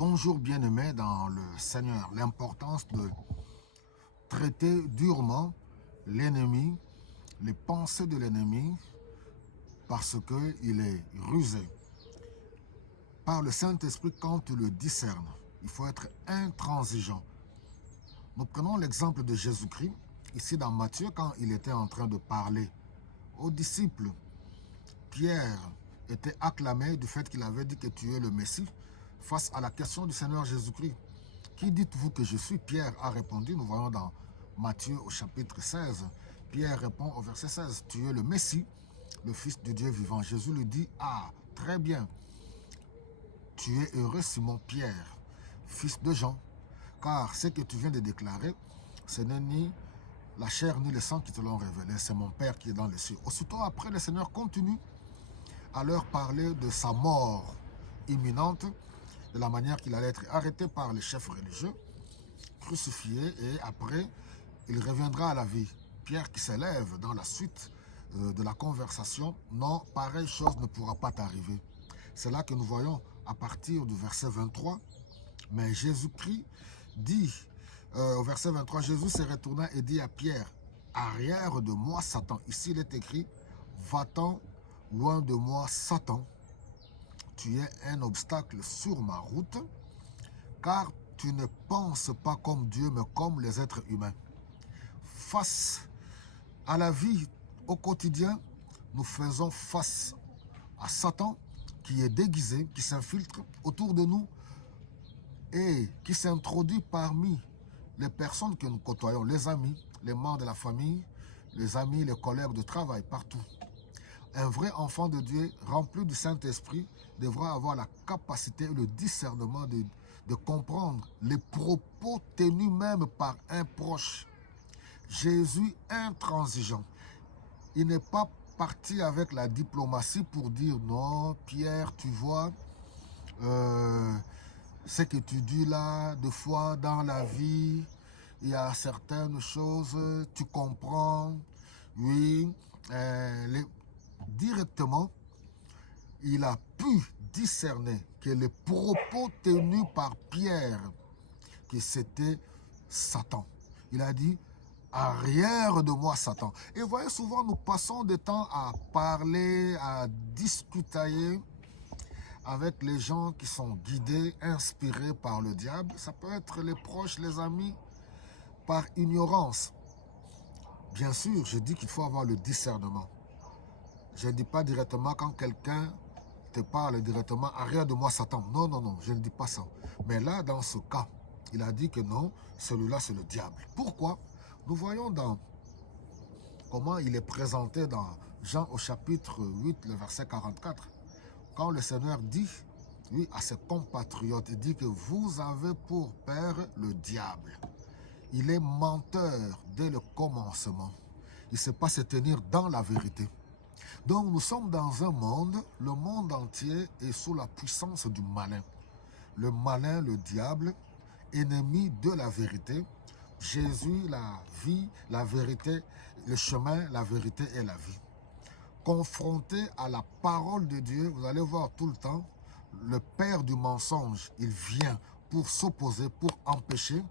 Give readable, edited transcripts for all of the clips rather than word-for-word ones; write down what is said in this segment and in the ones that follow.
Bonjour bien-aimés dans le Seigneur. L'importance de traiter durement l'ennemi, les pensées de l'ennemi, parce qu'il est rusé. Par le Saint-Esprit, quand tu le discernes, il faut être intransigeant. Nous prenons l'exemple de Jésus-Christ, ici dans Matthieu, quand il était en train de parler aux disciples. Pierre était acclamé du fait qu'il avait dit que tu es le Messie, face à la question du Seigneur Jésus-Christ. Qui dites-vous que je suis? Pierre a répondu, nous voyons dans Matthieu au chapitre 16. Pierre répond au verset 16, tu es le Messie, le Fils du Dieu vivant. Jésus lui dit, ah, très bien, tu es heureux Simon Pierre, fils de Jean, car ce que tu viens de déclarer, ce n'est ni la chair ni le sang qui te l'ont révélé, c'est mon Père qui est dans les cieux. Aussitôt après, le Seigneur continue à leur parler de sa mort imminente, de la manière qu'il allait être arrêté par les chefs religieux, crucifié, et après, il reviendra à la vie. Pierre qui s'élève dans la suite de la conversation, non, pareille chose ne pourra pas t'arriver. C'est là que nous voyons à partir du verset 23, mais Jésus-Christ dit, au verset 23, Jésus se retourna et dit à Pierre, arrière de moi Satan. Ici il est écrit, va-t'en loin de moi Satan. Tu es un obstacle sur ma route, car tu ne penses pas comme Dieu, mais comme les êtres humains. Face à la vie au quotidien, nous faisons face à Satan qui est déguisé, qui s'infiltre autour de nous et qui s'introduit parmi les personnes que nous côtoyons, les amis, les membres de la famille, les amis, les collègues de travail, partout. Un vrai enfant de Dieu rempli du Saint-Esprit devra avoir la capacité et le discernement de comprendre les propos tenus même par un proche. Jésus intransigeant. Il n'est pas parti avec la diplomatie pour dire non, Pierre, tu vois, ce que tu dis là, deux fois dans la vie, il y a certaines choses, tu comprends, oui, directement, il a pu discerner que les propos tenus par Pierre, que c'était Satan. Il a dit, arrière de moi Satan. Et vous voyez, souvent nous passons du temps à parler, à discuter avec les gens qui sont guidés, inspirés par le diable. Ça peut être les proches, les amis, par ignorance. Bien sûr, je dis qu'il faut avoir le discernement. Je ne dis pas directement quand quelqu'un te parle directement, arrière de moi Satan. Non, non, non, je ne dis pas ça. Mais là, dans ce cas, il a dit que non, celui-là c'est le diable. Pourquoi? Nous voyons dans comment il est présenté dans Jean au chapitre 8, le verset 44. Quand le Seigneur dit, oui, à ses compatriotes, il dit que vous avez pour père le diable. Il est menteur dès le commencement. Il ne sait pas se tenir dans la vérité. Donc nous sommes dans un monde, le monde entier est sous la puissance du malin. Le malin, le diable, ennemi de la vérité. Jésus, la vie, la vérité, le chemin, la vérité et la vie. Confronté à la parole de Dieu, vous allez voir tout le temps, le père du mensonge, il vient pour s'opposer, pour empêcher,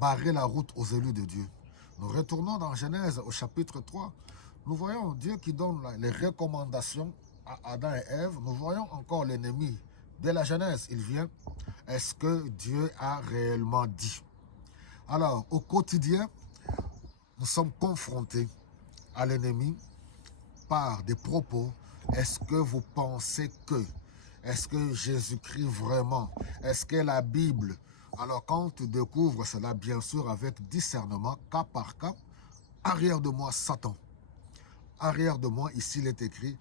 barrer la route aux élus de Dieu. Nous retournons dans Genèse au chapitre 3. Nous voyons Dieu qui donne les recommandations à Adam et Ève. Nous voyons encore l'ennemi. Dès la Genèse, il vient. Est-ce que Dieu a réellement dit? Alors, au quotidien, nous sommes confrontés à l'ennemi par des propos. Est-ce que vous pensez que? Est-ce que Jésus-Christ vraiment? Est-ce que la Bible? Alors, quand tu découvres cela, bien sûr, avec discernement, cas par cas, arrière de moi, Satan. Arrière de moi, ici il est écrit,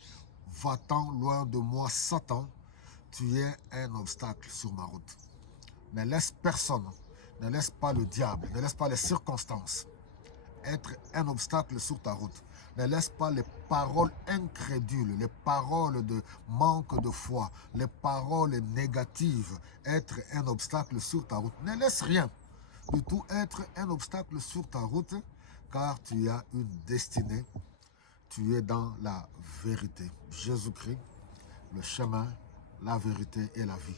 va-t'en loin de moi, Satan, tu es un obstacle sur ma route. Ne laisse personne, ne laisse pas le diable, ne laisse pas les circonstances être un obstacle sur ta route. Ne laisse pas les paroles incrédules, les paroles de manque de foi, les paroles négatives être un obstacle sur ta route. Ne laisse rien du tout être un obstacle sur ta route, car tu as une destinée. Tu es dans la vérité. Jésus-Christ, le chemin, la vérité et la vie.